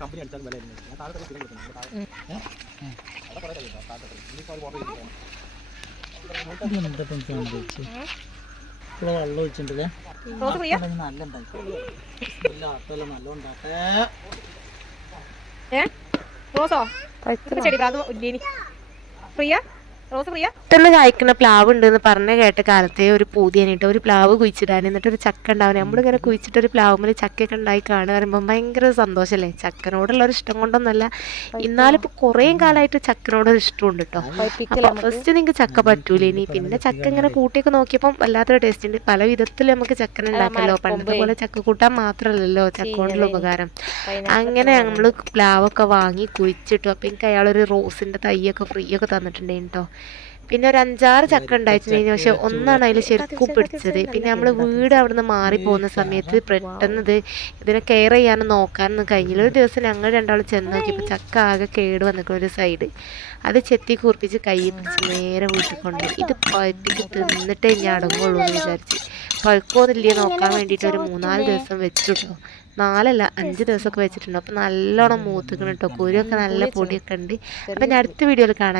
Company അടിച്ചാൽ വില ഞാൻ താഴെ വെള്ളം ഒഴിച്ചിട്ടുണ്ടല്ലേ നല്ല പെട്ടെന്ന് കായ്ക്കുന്ന പ്ലാവ് ഉണ്ടെന്ന് പറഞ്ഞ കേട്ട കാലത്തെ ഒരു പൂതിയാനിട്ട് ഒരു പ്ലാവ് കുഴിച്ചിടാൻ എന്നിട്ട് ഒരു ചക്ക ഉണ്ടാവും. നമ്മളിങ്ങനെ കുഴിച്ചിട്ട് ഒരു പ്ലാവുമ്പോൾ ചക്കയൊക്കെ ഉണ്ടായി കാണുക പറയുമ്പോൾ ഭയങ്കര സന്തോഷമല്ലേ. ചക്കനോടുള്ളൊരു ഇഷ്ടം കൊണ്ടൊന്നല്ല, എന്നാലിപ്പോൾ കുറേ കാലമായിട്ട് ചക്കനോടൊരു ഇഷ്ടമുണ്ട് കേട്ടോ. അപ്പോൾ ഫസ്റ്റ് നിങ്ങൾക്ക് ചക്ക പറ്റൂല, ഇനി പിന്നെ ചക്ക ഇങ്ങനെ കൂട്ടിയൊക്കെ നോക്കിയപ്പം വല്ലാത്തൊരു ടേസ്റ്റ് ഉണ്ട്. പല വിധത്തിൽ നമുക്ക് ചക്കന ഉണ്ടാക്കല്ലോ. പണ്ടത്തെ പോലെ ചക്ക കൂട്ടാൻ മാത്രമല്ലല്ലോ ചക്ക കൊണ്ടുള്ള ഉപകാരം. അങ്ങനെ നമ്മൾ പ്ലാവൊക്കെ വാങ്ങി കുഴിച്ചിട്ടു. അപ്പോൾ എനിക്ക് അയാളൊരു റോസിൻ്റെ തൈയൊക്കെ ഫ്രീ ഒക്കെ തന്നിട്ടുണ്ടായിരുന്നു കേട്ടോ. പിന്നെ ഒരു 5-6 ചക്ക ഉണ്ടായിട്ടുണ്ടെങ്കിൽ, പക്ഷെ ഒന്നാണ് അതിൽ ശരിക്കും പിടിച്ചത്. പിന്നെ നമ്മൾ വീട് അവിടെ നിന്ന് മാറിപ്പോകുന്ന സമയത്ത് പെട്ടെന്ന് ഇതിനെ കെയർ ചെയ്യാനും നോക്കാനൊന്നും കഴിഞ്ഞില്ല. ഒരു ദിവസം ഞങ്ങൾ രണ്ടാളും ചെന്ന് നോക്കിയപ്പോൾ ചക്ക ആകെ കേട് വന്നിട്ട് ഒരു സൈഡ് അത് ചെത്തി കൂർപ്പിച്ച് കൈ പിടിച്ച് നേരെ വീട്ടിൽ കൊണ്ട് ഇത് പഴുപ്പിച്ച് തിന്നിട്ടേ ഞാൻ അടങ്ങുള്ളൂ എന്ന് വിചാരിച്ച്. പഴുക്കൊന്നുമില്ലേ നോക്കാൻ വേണ്ടിയിട്ട് ഒരു 3-4 ദിവസം വെച്ചു കേട്ടോ. 4 അല്ല 5 ദിവസമൊക്കെ വെച്ചിട്ടുണ്ട്. അപ്പോൾ നല്ലോണം മൂത്തുക്കണം കേട്ടോ. കുരുവൊക്കെ നല്ല പൊടിയൊക്കെ ഉണ്ട്. അപ്പം ഞാൻ അടുത്ത വീഡിയോയിൽ കാണാം.